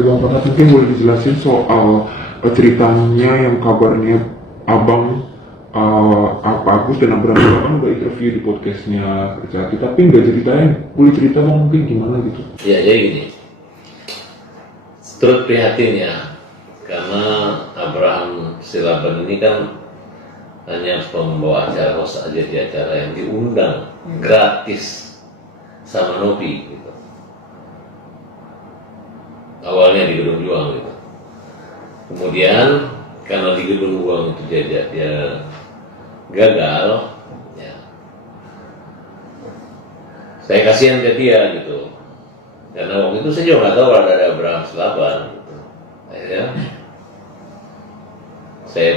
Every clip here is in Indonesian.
Oke Bang Farhat, mungkin boleh dijelasin soal ceritanya yang kabarnya Abang Pak Agus dan Abraham itu kan udah interview di podcastnya Kerjati, tapi nggak ceritain. Boleh cerita Bang mungkin gimana gitu? Ya, jadi gini, turut prihatin ya, karena Abraham Silaban ini kan hanya pembawa acara, host aja di acara yang diundang gratis sama Novi gitu. Awalnya di Gedung Juang gitu. Kemudian karena di Gedung Juang itu dia gagal, ya. Saya kasihan ke dia gitu. Karena waktu itu saya juga nggak tahu kalau ada Abraham Silaban gitu. Akhirnya saya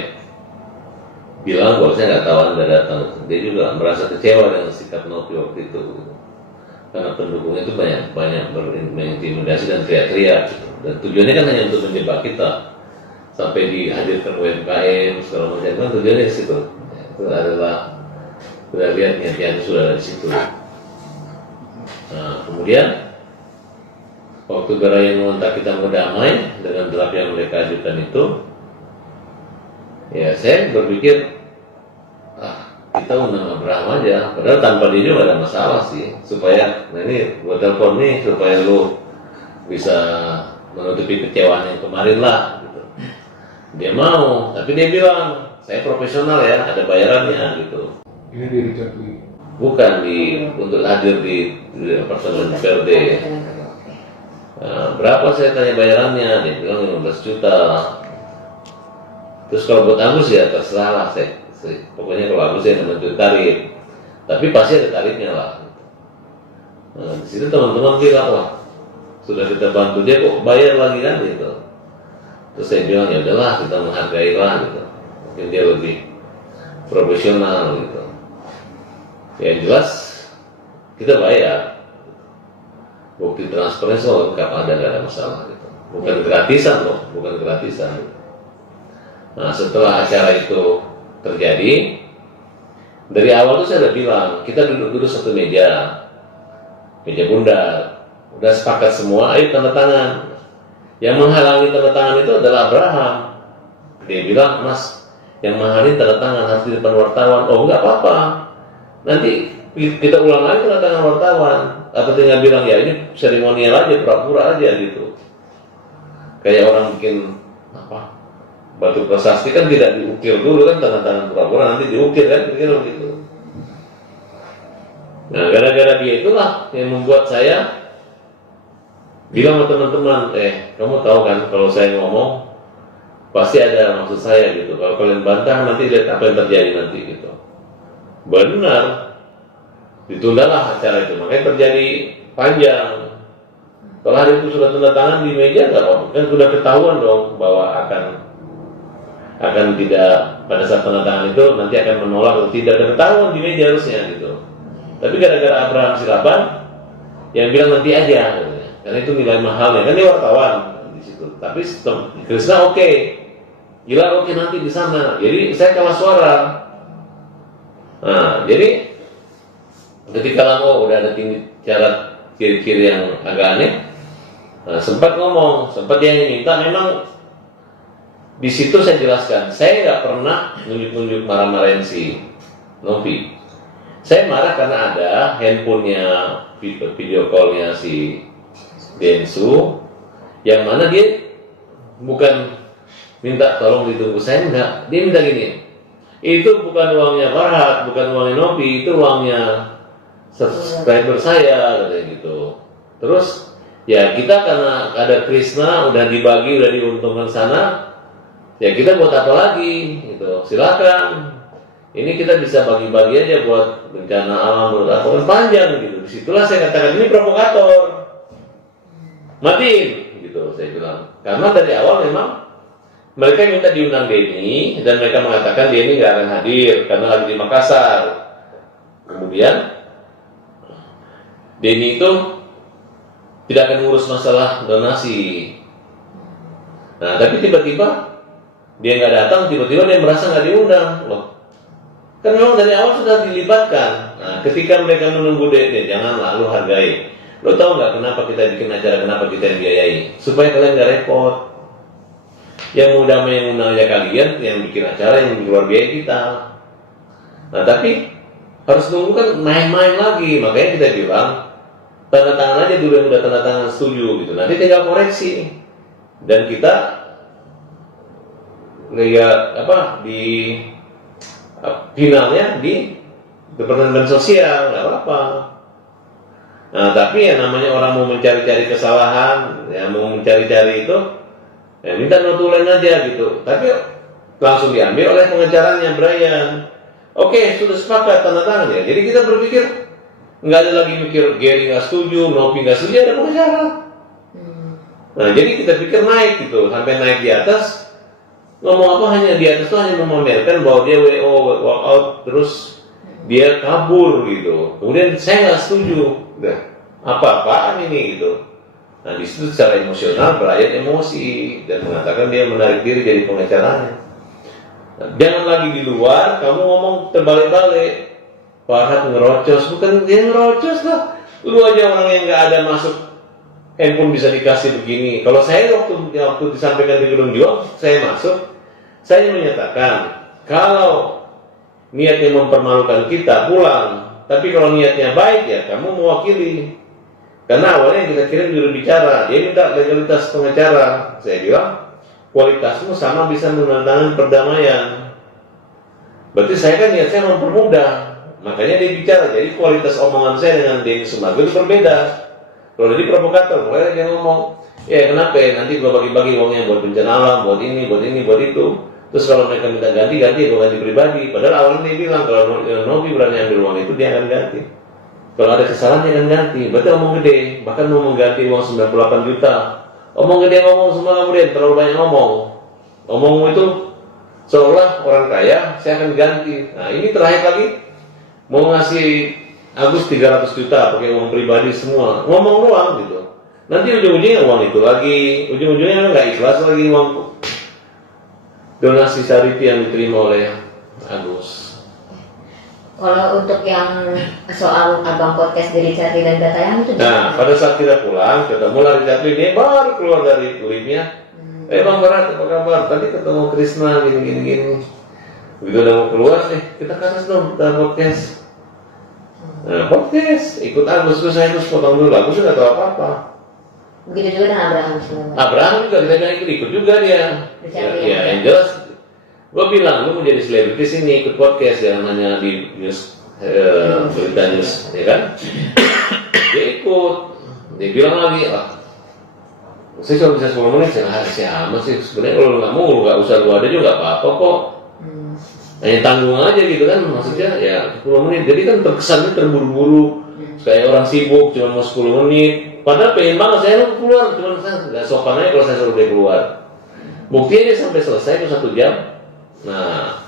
bilang bahwa saya nggak tahu Anda datang. Dia juga merasa kecewa dengan sikap Novi waktu itu. Karena pendukungnya itu banyak mengintimidasi dan teriak-teriak gitu. Dan tujuannya kan hanya untuk menjebak kita sampai dihadirkan UMKM segala macam, kan tujuannya di situ. Itu adalah sudah lihat niatnya sudah ada di situ. Nah, kemudian waktu Gerayan mengontak kita mau damai dengan draft yang mereka ajukan itu, ya saya berpikir kita undang Abraham aja, padahal tanpa dia juga ada masalah sih, supaya nah ini gua telepon nih supaya lu bisa menutupi kecewaan yang kemarin lah gitu. Dia mau, tapi dia bilang saya profesional ya, ada bayarannya gitu. Ini dari Jatwi. Bukan untuk hadir di apartemen PRD. Berapa saya tanya bayarannya, dia bilang 15 juta. Terus kalau buat Agus ya terserah lah, pokoknya kalau Agus saya menentukan tarif, tapi pasti ada tarifnya lah. Nah, di situ teman-teman bilang, wah sudah kita bantu dia kok bayar lagi kan gitu. Terus saya bilang ya udahlah kita menghargai lah gitu, mungkin dia lebih profesional gitu. Ya jelas kita bayar, bukti transfernya soal lengkap ada, gak ada masalah gitu. Bukan gratisan loh, bukan gratisan. Nah setelah acara itu terjadi, dari awal tuh saya udah bilang kita duduk satu meja bundar, udah sepakat semua, ayo tanda tangan. Yang menghalangi tanda tangan itu adalah Abraham. Dia bilang, Mas, yang menghalangi tanda tangan harus di depan wartawan. Oh enggak apa-apa, nanti kita ulang lagi tanda tangan wartawan. Atau tinggal bilang ya ini seremonial aja, pura-pura aja gitu. Kayak orang bikin apa? Batu prasasti kan tidak diukir dulu kan, tanda tangan pura-pura nanti diukir kan, kira gitu. Nah, gara-gara dia itulah yang membuat saya bilang ke teman-teman, kamu tahu kan kalau saya ngomong pasti ada maksud saya gitu. Kalau kalian bantah nanti lihat apa yang terjadi nanti gitu. Benar, ditundalah acara itu, makanya terjadi panjang. Kalau hari itu sudah tanda tangan di meja nggak apa-apa, kan sudah ketahuan dong bahwa akan tidak pada saat tanda tangan itu nanti akan menolak atau tidak, ketahuan di meja harusnya gitu. Tapi gara-gara Abraham Silaban yang bilang nanti aja, karena itu nilai mahalnya kan dia wartawan di situ. Tapi Krisna oke, gila oke nanti di sana. Jadi saya kalah suara. Nah jadi ketika lama udah ada cara kiri-kiri yang agak aneh, sempat ngomong, sempat dia yang minta memang. Di situ saya jelaskan, saya nggak pernah nunjuk-nunjuk marah-marahin si Novi. Saya marah karena ada handphonenya, video callnya si Densu, yang mana dia bukan minta tolong ditunggu, saya enggak. Dia minta gini, itu bukan uangnya Farhat, bukan uangnya Novi, itu uangnya subscriber saya, katanya gitu. Terus ya kita karena ada Krisna udah dibagi, udah diuntungkan sana, ya kita buat apa lagi gitu, silakan. Ini kita bisa bagi-bagi aja buat bencana alam, menurut aku kan panjang gitu. Disitulah saya katakan ini provokator, matiin gitu saya bilang. Karena dari awal memang mereka minta diundang Denny dan mereka mengatakan Denny nggak akan hadir karena lagi di Makassar. Kemudian Denny itu tidak akan ngurus masalah donasi. Nah tapi tiba-tiba dia nggak datang, tiba-tiba dia merasa nggak diundang loh. Kan memang dari awal sudah dilibatkan. Nah, ketika mereka menunggu DT, jangan lalu hargai. Lo tau nggak kenapa kita bikin acara, kenapa kita yang biayai? Supaya kalian nggak repot. Yang mudah yang undangnya kalian, yang bikin acara, yang keluar biaya kita. Nah tapi harus nunggu kan main-main lagi, makanya kita bilang tanda tangan aja dulu yang udah tanda tangan setuju gitu. Nanti tinggal koreksi dan kita lihat di finalnya di Departemen Sosial, nggak apa-apa. Nah tapi yang namanya orang mau mencari-cari kesalahan, ya mau mencari-cari itu, ya minta notulen aja gitu. Tapi langsung diambil oleh pengacaranya Brian. Oke, sudah sepakat tanda tangan ya. Jadi kita berpikir nggak ada lagi mikir Gary nggak setuju, Nopi nggak setuju, ada pengacara. Nah jadi kita pikir naik gitu, sampai naik di atas. Ngomong apa hanya di atas tuh hanya memamerkan bahwa dia WO walk out terus dia kabur gitu. Kemudian saya nggak setuju. Udah, apa-apaan ini gitu. Nah di situ secara emosional Brian emosi dan mengatakan dia menarik diri jadi pengacaranya. Nah, jangan lagi di luar kamu ngomong terbalik-balik. Farhad ngerocos, bukan dia ngerocos lah. Lu aja orang yang nggak ada masuk handphone bisa dikasih begini. Kalau saya waktu disampaikan di Gedung Juang, saya masuk. Saya menyatakan, kalau niatnya mempermalukan kita, pulang. Tapi kalau niatnya baik, ya kamu mewakili. Karena awalnya yang kita kirim juru bicara, dia minta legalitas pengacara. Saya bilang, kualitasmu sama bisa menandatangani perdamaian. Berarti saya kan niat saya mempermudah. Makanya dia bicara, jadi kualitas omongan saya dengan Denny Sumargo itu berbeda. Kalau jadi provokator, mulai dia ngomong, ya kenapa ya, nanti gua bagi-bagi uangnya buat bencana alam, buat ini, buat itu. Terus kalau mereka minta ganti, gua ganti pribadi. Padahal awalnya dia bilang, kalau Novi berani ambil uang itu, dia akan ganti. Kalau ada kesalahan, dia akan ganti. Berarti omong gede, bahkan mau mengganti uang 98 juta. Omong gede ngomong semua kemudian, terlalu banyak ngomong. Omong itu seolah orang kaya, saya akan ganti. Nah ini terakhir lagi, mau ngasih Agus 300 juta pakai uang pribadi semua, ngomong doang gitu. Nanti ujung-ujungnya uang itu lagi, ujung-ujungnya nggak ikhlas lagi uang donasi charity yang diterima oleh Agus. Kalau untuk yang soal abang podcast dari Charlie dan Datayang itu Nah, pada saat kita pulang, ketemu lari Charlie, dia baru keluar dari liftnya. Bang Barat, apa kabar? Tadi ketemu Krisna, gini. Begitu udah mau keluar nih, kita ke atas dong, kita podcast. Nah, podcast, ikut Agus, saya harus potong dulu, Agus nggak tahu apa-apa. begitu juga dengan Abraham sebenarnya. Abraham juga kita ikut juga dia. Ya, yang jelas, gue bilang lu mau jadi selebriti sini ikut podcast, jangan hanya di news, berita news, ya kan? Dia ikut, dia bilang lagi, saya cuma bisa 10 menit, saya amat sih. Sebenarnya kalau lu nggak mau, lu nggak usah lu ada juga nggak apa-apa kok. Hanya tanggung aja gitu kan, maksudnya ya 10 menit. Jadi kan terkesannya terburu-buru, kayak orang sibuk cuma mau 10 menit. Padahal pengen banget saya keluar, cuma saya nggak sopan aja kalau saya suruh dia keluar. Buktinya dia sampai selesai itu 1 jam. Nah,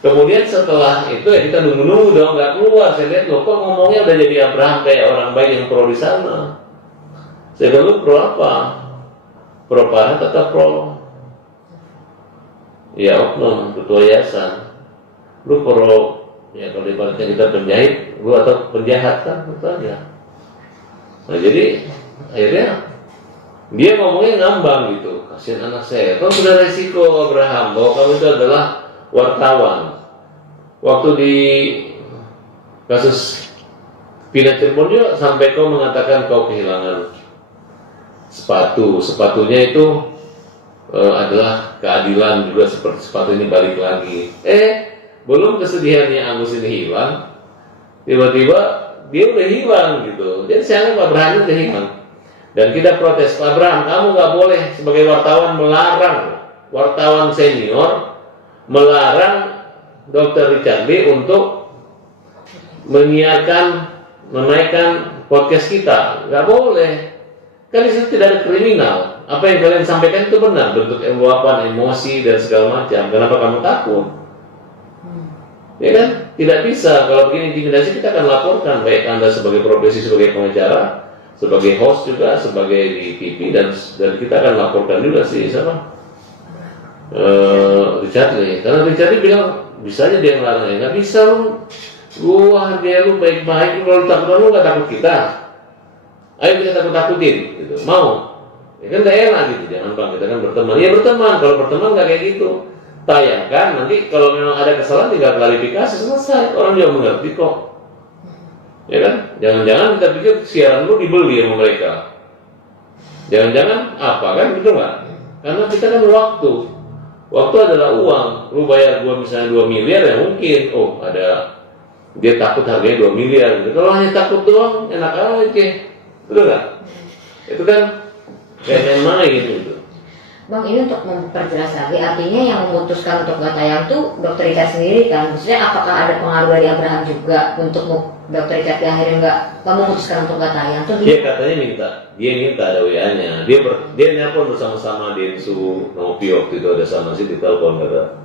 kemudian setelah itu ya kita nunggu-nunggu dong, nggak keluar. Saya lihat loh kok ngomongnya udah jadi Abraham kayak orang baik yang pro di sana. Saya bilang lu pro apa? Pro Farhad atau pro? Ya oknum, ketua yayasan. Lu pro, ya kalau ibaratnya kita penjahit, lu atau penjahat kan, itu aja. Nah jadi akhirnya dia ngomongnya ngambang gitu, kasihan anak saya. Kamu sudah resiko Abraham bahwa kamu itu adalah wartawan. Waktu di kasus Pindah Cirebon juga sampai kau mengatakan kau kehilangan sepatunya itu adalah keadilan juga, seperti sepatu ini balik lagi. Belum kesedihannya Agus ini hilang, tiba-tiba dia udah hilang gitu. Jadi saya anggap Abraham udah hilang. Dan kita protes, Pak Abraham, kamu nggak boleh sebagai wartawan melarang, wartawan senior melarang Dr. Richard Lee untuk menyiarkan, menaikkan podcast kita. Nggak boleh. Kan di situ tidak ada kriminal. Apa yang kalian sampaikan itu benar, bentuk luapan emosi dan segala macam. Kenapa kamu takut? Ya kan? Tidak bisa. Kalau begini intimidasi kita akan laporkan, baik Anda sebagai profesi sebagai pengacara, sebagai host juga, sebagai di TV, dan kita akan laporkan juga sih sama Richard Lee. Karena Richard Lee bilang bisa aja dia ngelarang, nggak bisa lu. Gua harganya lu baik-baik, kalau lu takut lu nggak takut kita. Ayo kita takut-takutin, gitu. Mau? Ya kan gak enak gitu, jangan Bang, kita kan berteman. Ya berteman, kalau berteman gak kayak gitu. Tayangkan, nanti kalau memang ada kesalahan tinggal klarifikasi, selesai. Orang juga mengerti kok. Ya kan? Jangan-jangan kita pikir siaran lu dibeli sama mereka. Jangan-jangan apa kan, gitu nggak? Karena kita kan waktu. Waktu adalah uang. Lu bayar gua misalnya 2 miliar ya mungkin. Oh ada, dia takut harganya 2 miliar gitu. Kalau hanya takut doang, enak aja. Betul nggak? Itu kan kayak main-main gitu. Bang, ini untuk memperjelas lagi, artinya yang memutuskan untuk nggak tayang tuh Dr. Richard sendiri kan? Maksudnya apakah ada pengaruh dari Abraham juga untuk Dr. Richard akhirnya nggak memutuskan untuk nggak tayang tuh? Dia katanya dia minta ada WA-nya. Dia nelpon bersama-sama Densu, Novi waktu itu ada sama sih di telepon kata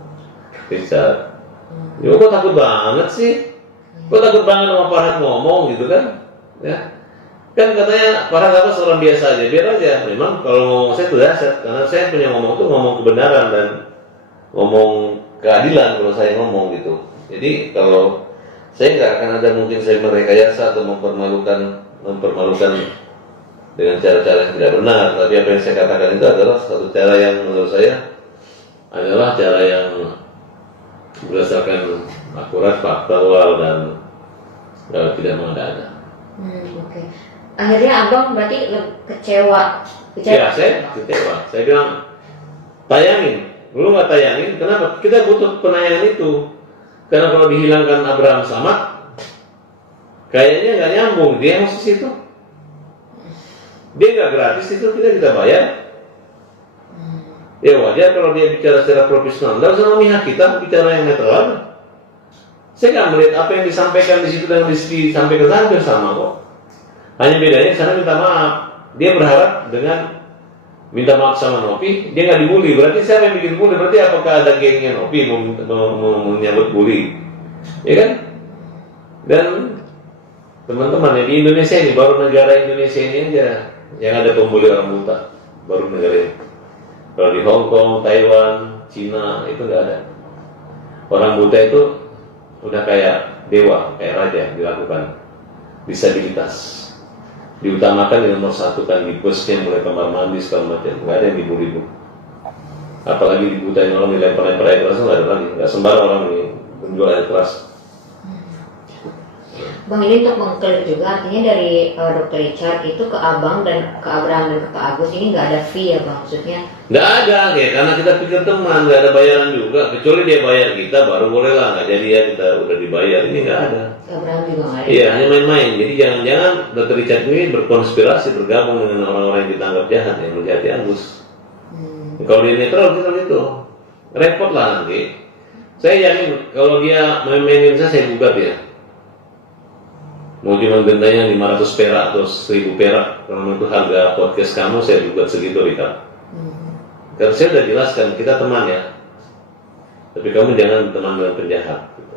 Richard. Ya kok takut banget sih? Kok takut banget sama Farhad ngomong gitu kan? Ya. Kan katanya Farhad apa seorang biasa aja, biar aja. Memang kalau ngomong saya itu dahsyat, karena saya punya ngomong itu ngomong kebenaran dan ngomong keadilan kalau saya ngomong gitu. Jadi kalau saya nggak akan ada mungkin saya merekayasa atau mempermalukan dengan cara-cara yang tidak benar. Tapi apa yang saya katakan itu adalah satu cara yang menurut saya adalah cara yang berdasarkan akurat, faktual dan tidak mengada-ada. Oke. Akhirnya Abang berarti kecewa. Ya, saya kecewa. Saya bilang, tayangin. Lu nggak tayangin, kenapa? Kita butuh penayangan itu. Karena kalau dihilangkan Abraham Samad, kayaknya nggak nyambung. Dia yang khusus itu. Dia nggak gratis itu, kita bayar. Ya wajar kalau dia bicara secara profesional. Nggak usah memihak kita, bicara yang netral. Saya nggak melihat apa yang disampaikan di situ dan disampaikan hampir sama kok. Hanya bedanya sana minta maaf. Dia berharap dengan minta maaf sama Novi, dia nggak dibully. Berarti siapa yang bikin bully? Berarti apakah ada gengnya Novi menyambut bully? Ya kan? Dan teman-teman ya, di Indonesia ini, baru negara Indonesia ini aja yang ada pembuli orang buta. Baru negara ini. Kalau di Hong Kong, Taiwan, Cina itu nggak ada. Orang buta itu udah kayak dewa, kayak raja dilakukan. Disabilitas diutamakan dengan nomor satu kan di busnya, mulai kamar mandi segala macam, nggak ada yang dibully bu. Apalagi dibutain orang dilempar-lempar air keras, nggak ada lagi, nggak sembarang orang ini menjual air keras. Bang, ini untuk mengklik juga, artinya dari Dr. Richard itu ke Abang dan ke Abraham dan ke Pak Agus ini nggak ada fee ya Bang, maksudnya? Nggak ada ya, karena kita pikir teman, nggak ada bayaran juga, kecuali dia bayar kita baru boleh lah, nggak jadi ya kita udah dibayar, ini nggak ada. Abraham juga nggak ada? Iya, hanya main-main. Jadi jangan-jangan Dr. Richard ini berkonspirasi, bergabung dengan orang-orang yang ditangkap jahat, yang menjahati Agus. Kalau dia netral, kita itu repot lah nanti. Saya yakin kalau dia main-mainin saya gugat ya. Mau cuma dendanya 500 perak atau 1000 perak, kalau itu harga podcast kamu, saya gugat segitu Rika. Karena saya sudah jelaskan, kita teman ya. Tapi kamu jangan teman dengan penjahat. Gitu.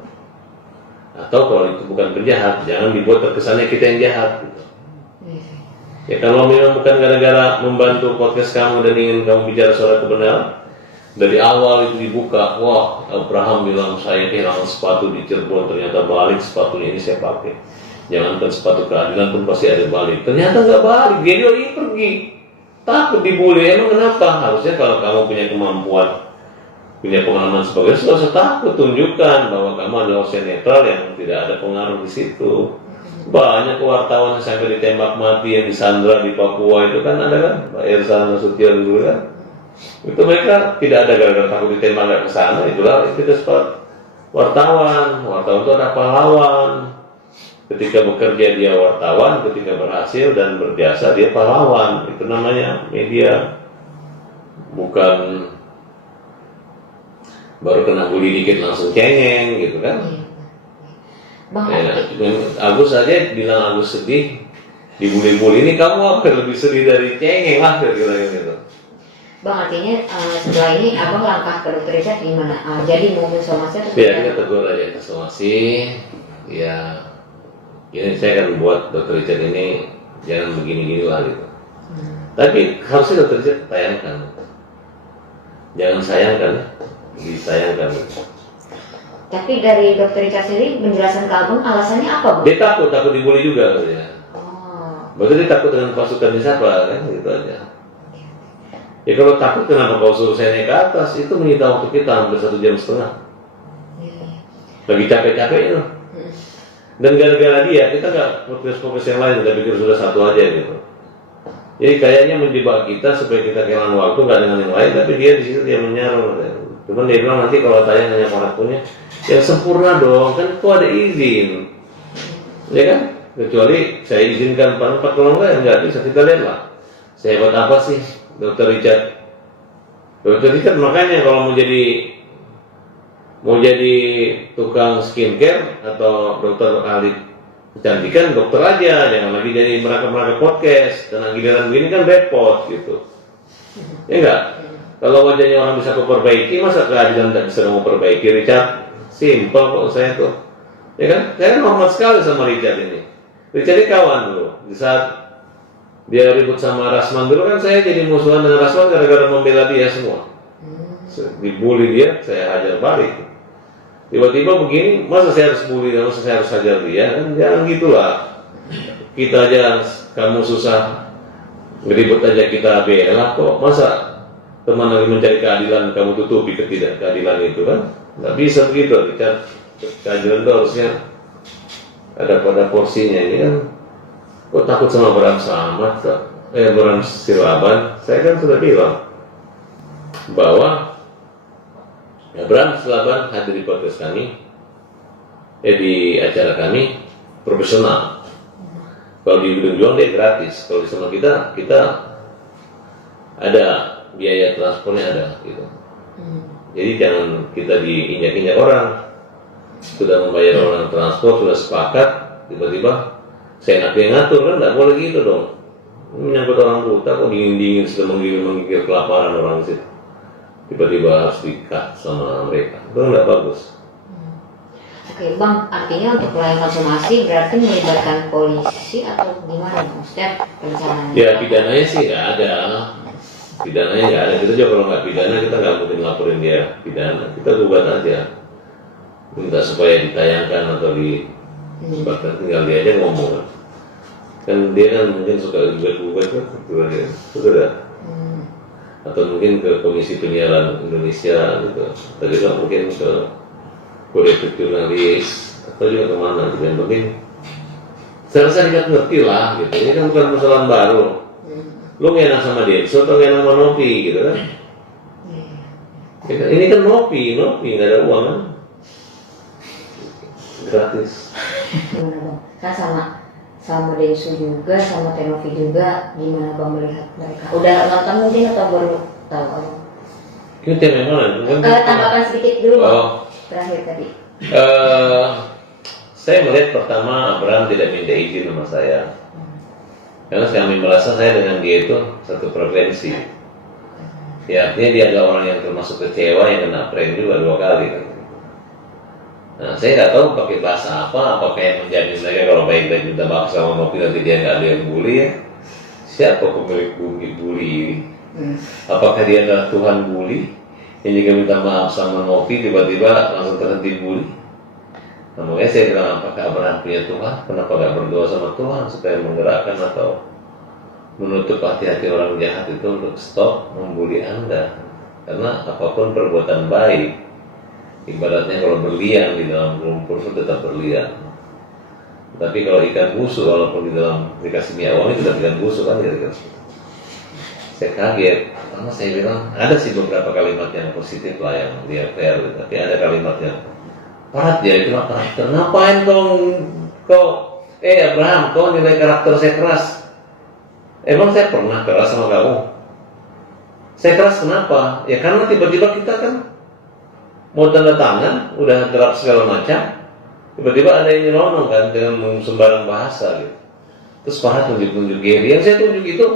Atau kalau itu bukan penjahat, jangan dibuat terkesannya kita yang jahat. Gitu. Ya kalau memang bukan gara-gara membantu podcast kamu dan ingin kamu bicara suara kebenaran, dari awal itu dibuka, wah Abraham bilang saya kehilangan sepatu di Cirebon, ternyata balik sepatunya ini saya pakai. Jangankan sepatu keadilan pun pasti ada balik. Ternyata nggak balik, dia lagi pergi. Takut dibully, emang kenapa? Harusnya kalau kamu punya kemampuan, punya pengalaman sebagainya, nggak usah takut, tunjukkan bahwa kamu adalah usia netral yang tidak ada pengaruh di situ. Banyak wartawan yang sampai ditembak mati yang disandra di Papua itu kan ada kan, Pak Ersan Nasution dulu kan. Itu mereka tidak ada gara-gara takut ditembak nggak ke sana, itulah itu sebab wartawan itu ada pahlawan. Ketika bekerja dia wartawan, ketika berhasil dan berjasa dia pahlawan. Itu namanya media. Bukan baru kena bully dikit langsung cengeng gitu kan. Bang, Agus aja bilang Agus sedih, dibully-bully, ini kamu apa lebih sedih dari cengeng lah kira-kira gitu. Bang, artinya setelah ini Abang langkah ke Dr. Richard gimana? Jadi mau somasi atau ya kita tegur aja somasi. Ya ini saya akan buat Dr. Richard ini jangan begini-gini lah gitu. Tapi harusnya Dr. Richard tayangkan. Jangan sayangkan, disayangkan. Tapi dari Dr. Richard sendiri menjelaskan ke Abang alasannya apa Bang? Dia takut dibully juga ya. Oh. Berarti dia takut dengan pasukan di siapa kan, gitu aja. Ya kalau takut kenapa kau suruh saya naik ke atas, itu menyita waktu kita hampir 1,5 jam. Lagi capek-capeknya. Dan gara-gara dia, kita nggak fokus yang lain, kita pikir sudah satu aja gitu. Jadi kayaknya menjebak kita supaya kita kehilangan waktu, nggak dengan yang lain, tapi dia di situ dia menyaruh. Cuman dia bilang nanti kalau tanya nanya waktunya, yang sempurna dong, kan itu ada izin. Ya kan? Kecuali saya izinkan 4 kalau enggak bisa, kita lihat lah. Sehebat apa sih Dr. Richard? Dr. Richard makanya kalau mau jadi tukang skincare atau dokter ahli kecantikan, dokter aja, jangan lagi jadi merangkap podcast. Karena giliran begini kan repot gitu. Ya enggak? Kalau wajahnya orang bisa memperbaiki, masa keadilan tidak bisa memperbaiki? Richard, simple kok saya tuh. Ya kan? Saya kan hormat sekali sama Richard ini. Richard ini kawan dulu. Di saat dia ribut sama Rasman dulu kan saya jadi musuhan dengan Rasman gara-gara membela dia semua. Dibully dia, saya hajar balik. Tiba-tiba begini, masa saya harus bully, masa saya harus hajar dia? Kan jangan gitulah. Kita aja, kamu susah ribut aja kita bela kok. Masa teman lagi mencari keadilan, kamu tutupi ketidakkeadilan itu kan? Nggak bisa begitu, Richard. Keadilan itu harusnya ada pada porsinya ini kan. Kok takut sama Bram Slamet, Bram Silaban? Saya kan sudah bilang bahwa Bram Silaban hadir di podcast kami, di acara kami profesional. Kalau di Gedung Juang dia gratis. Kalau di sama kita ada biaya transportnya ada gitu. Jadi jangan kita diinjak-injak orang. Sudah membayar orang transport, sudah sepakat, tiba-tiba saya ngatur kan, nggak boleh gitu dong. Menyangkut orang buta kok dingin-dingin sudah menggigil kelaparan orang situ. Tiba-tiba harus di-cut sama mereka, itu nggak bagus. Oke Bang, artinya untuk pelayanan konsumasi berarti melibatkan polisi atau gimana maksudnya perencanaan? Ya pidananya sih nggak ada. Pidananya nggak ada. Kita juga kalau nggak pidana kita nggak mungkin laporin dia pidana. Kita gugat aja. Minta supaya ditayangkan atau bahkan tinggal dia aja ngomong kan dia kan mungkin suka gugat kan sudah atau mungkin ke Komisi Penyiaran Indonesia gitu atau juga mungkin ke Kode Etik Jurnalis atau juga kemana gitu yang penting saya rasa dia ngerti lah gitu. Ini kan bukan persoalan baru. Lu nggak enak sama Denso atau nggak enak sama Nopi gitu kan. Ini kan Nopi nggak ada uang kan gratis. Gimana Bang? Kan sama Densu juga, sama Tenovi juga, gimana Bang melihat mereka? Udah nonton mungkin atau baru tahu? Itu yang mana? Tanggapan sedikit dulu Bang. Terakhir tadi. Saya melihat pertama Abraham tidak minta izin sama saya. Karena kami merasa saya dengan dia itu satu frekuensi. Ya artinya dia adalah orang yang termasuk kecewa yang kena prank juga 2 kali kan. Nah, saya nggak tahu pakai bahasa apa, apakah yang menjamin mereka kalau baik-baik minta maaf sama Nopi nanti dia nggak ada yang bully ya. Siapa pemilik bully ini? Apakah dia adalah Tuhan bully yang juga minta maaf sama Nopi tiba-tiba langsung terhenti bully? Nah, makanya saya bilang apakah Abraham punya Tuhan? Kenapa nggak berdoa sama Tuhan supaya menggerakkan atau menutup hati-hati orang jahat itu untuk stop membuli Anda? Karena apapun perbuatan baik ibaratnya kalau berlian di dalam lumpur itu tetap berlian. Tapi kalau ikan busuk walaupun di dalam dikasih minyak wangi tetap ikan busuk kan gitu. Saya kaget karena saya bilang ada sih beberapa kalimat yang positif lah yang dia fair, tapi ada kalimat yang parat ya itu karakter. Ngapain kau Abraham kau nilai karakter saya keras? Emang saya pernah keras sama kamu? Saya keras kenapa? Ya karena tiba-tiba kita kan mau tanda tangan, udah terap segala macam, tiba-tiba ada yang nyelonong kan dengan sembarang bahasa gitu. Terus Farhat tunjuk-tunjuk Gary, yang saya tunjuk itu,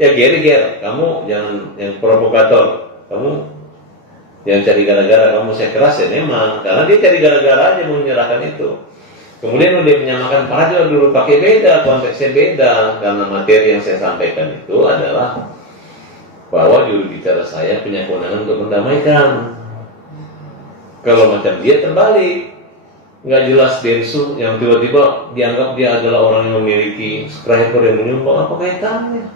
ya Gary, kamu jangan yang provokator, kamu jangan cari gara-gara, kamu saya keras ya memang, karena dia cari gara-gara aja mau menyerahkan itu. Kemudian dia menyamakan Farhat juga dulu pakai beda, konteksnya beda, karena materi yang saya sampaikan itu adalah bahwa juru bicara saya punya kewenangan untuk mendamaikan. Kalau macam dia terbalik, nggak jelas Densu yang tiba-tiba dianggap dia adalah orang yang memiliki subscriber yang menyumbang, apa kaitannya?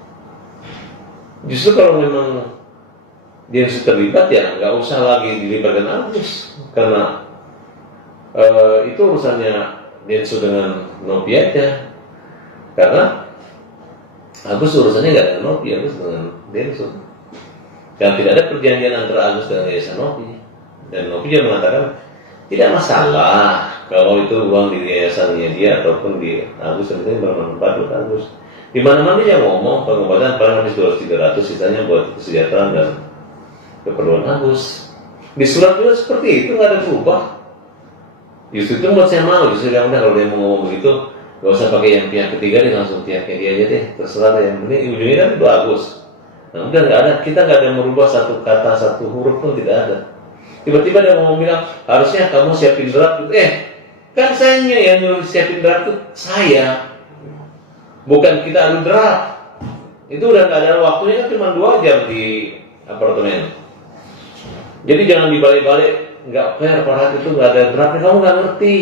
Justru kalau memang Densu terlibat ya nggak usah lagi dilibatkan Agus, karena itu urusannya Densu dengan Novi aja, karena Agus urusannya nggak dengan Novi, Agus dengan Densu. Dan tidak ada perjanjian antara Agus dengan Yayasan Novi. Dan Novi juga mengatakan tidak masalah kalau itu uang di yayasannya dia ataupun di Agus yang penting bermanfaat buat Agus. Di mana-mana dia ngomong pengobatan paling habis 200-300, sisanya buat kesejahteraan dan keperluan Agus. Di surat juga seperti itu, nggak ada berubah. Justru itu buat saya malu, justru yang udah kalau dia mau ngomong begitu, nggak usah pakai yang pihak ketiga deh, langsung pihaknya dia aja deh, terserah deh. Yang penting ujungnya kan itu Agus. Nah udah nggak ada, kita nggak ada merubah satu kata, satu huruf pun tidak ada. Tiba-tiba dia mau bilang, harusnya kamu siapin draft. Kan saya yang nyuruh siapin draft itu saya, bukan kita adu draft. Itu udah nggak ada waktunya, kan cuma 2 jam di apartemen. Jadi jangan dibalik-balik, nggak fair, Pak, itu nggak ada draftnya, kamu nggak ngerti.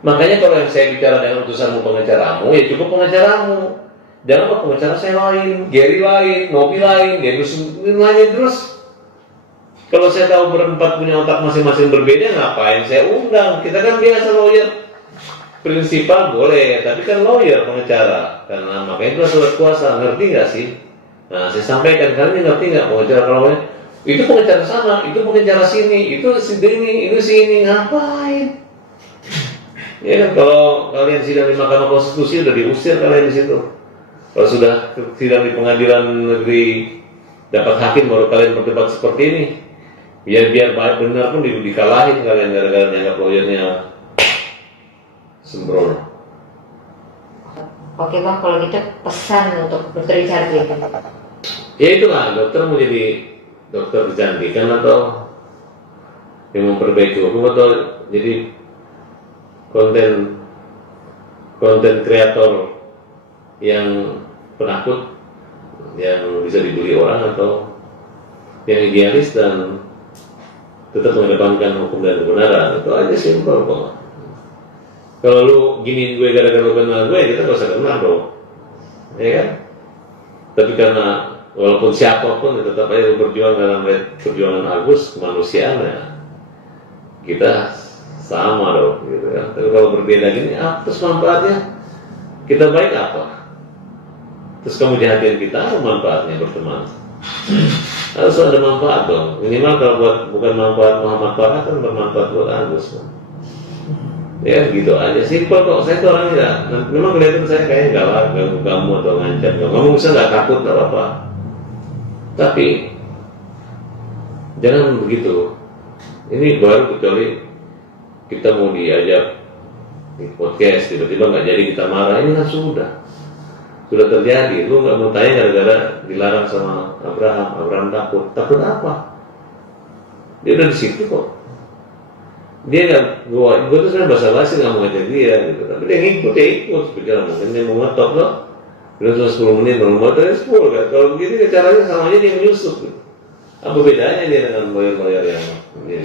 Makanya kalau yang saya bicara dengan utusanmu pengacaramu, ya cukup pengacaramu. Jangan lupa pengacara saya lain, Gary lain, Novi lain, Denus lain terus. Kalau saya tahu berempat punya otak masing-masing berbeda, ngapain saya undang? Kita kan biasa lawyer, prinsipal boleh, tapi kan lawyer pengacara, karena makanya itu surat kuasa, ngerti nggak sih? Nah, saya sampaikan, kalian ngerti nggak pengacara kalau itu pengacara sana, itu pengacara sini, itu sini, itu sini, ngapain? Ya kan, kalau kalian sidang di Mahkamah Konstitusi udah diusir kalian di situ. Kalau sudah sidang di pengadilan negeri dapat hakim baru kalian berdebat seperti ini. Biar baik benar pun dikalahin kalian gara-gara dianggap lawyernya sembrono. Oke Bang, kalau gitu pesan untuk Dr. Richard gitu. Ya itulah, dokter mau jadi dokter kecantikan atau yang memperbaiki hukum atau jadi konten kreator yang penakut yang bisa dibeli orang, atau yang idealis dan tetap mengedepankan hukum dan kebenaran. Itu aja simpel kok. Kalau lu gini gue gara-gara lu kenal gue, kita gak usah kenal dong, ya kan? Tapi karena walaupun siapapun ya tetap aja berjuang dalam perjuangan Agus kemanusiaan ya, kita sama dong, gitu kan? Tapi kalau berbeda gini, terus manfaatnya kita baik apa? Terus kamu jahatin kita, apa manfaatnya berteman? Harus ada manfaat dong. Minimal kalau buat bukan manfaat Muhammad Farah, kan bermanfaat buat Agus. Ya gitu aja, simpel kok. Saya tuh orangnya memang kelihatan saya kayaknya galak, ganggu kamu atau ngancam kamu bisa nggak takut, nggak apa-apa. Tapi jangan begitu. Ini baru kecuali kita mau diajak di podcast, tiba-tiba nggak jadi kita marah, ini kan sudah terjadi. Lu nggak mau tanya gara-gara dilarang sama Abraham takut apa? Dia udah di situ kok. Dia nggak, gue tuh sebenarnya basa-basi nggak mau ngajak dia, gitu. Tapi dia ikut, berjalan mungkin dia mau ngetop loh. Udah 10 menit, belum mau dari 10 kan. Kalau begini caranya sama aja dia menyusup. Gitu. Apa bedanya dia dengan lawyer-lawyer yang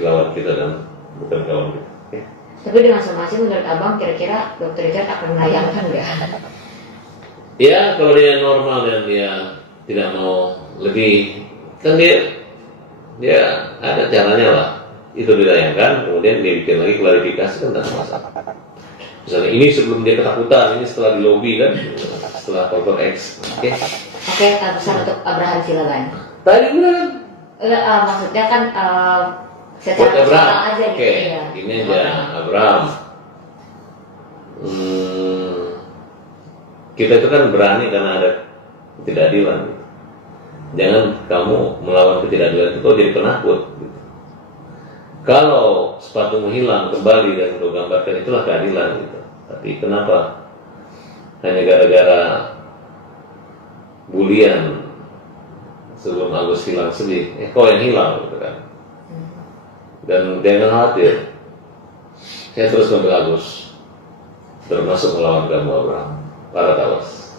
lawan kita dan bukan kawan kita? Okay. Tapi dengan somasi menurut Abang kira-kira Dr. Richard akan melayangkan nggak? Ya kalau dia normal dan dia tidak mau lebih, kan dia ada caranya lah. Itu dilayangkan, kemudian dia bikin lagi klarifikasi, kan tidak masalah. Misalnya ini sebelum dia ketakutan, ini setelah di lobby kan, setelah faktor X. Oke. Oke, pesan untuk Abraham silakan. Tadi benar. Maksudnya kan secara Buat Abraham. personal aja gitu Oke, ya. ini aja Abraham. Kita itu kan berani karena ada ketidakadilan. Jangan kamu melawan ketidakadilan itu kau jadi penakut. Gitu. Kalau sepatumu hilang kembali dan kau gambarkan, itulah keadilan. Gitu. Tapi kenapa hanya gara-gara bulian sebelum Agus hilang sedih, kau yang hilang, gitu kan? Dan jangan khawatir, saya terus membela Agus, termasuk melawan kamu Abraham. Para tawas.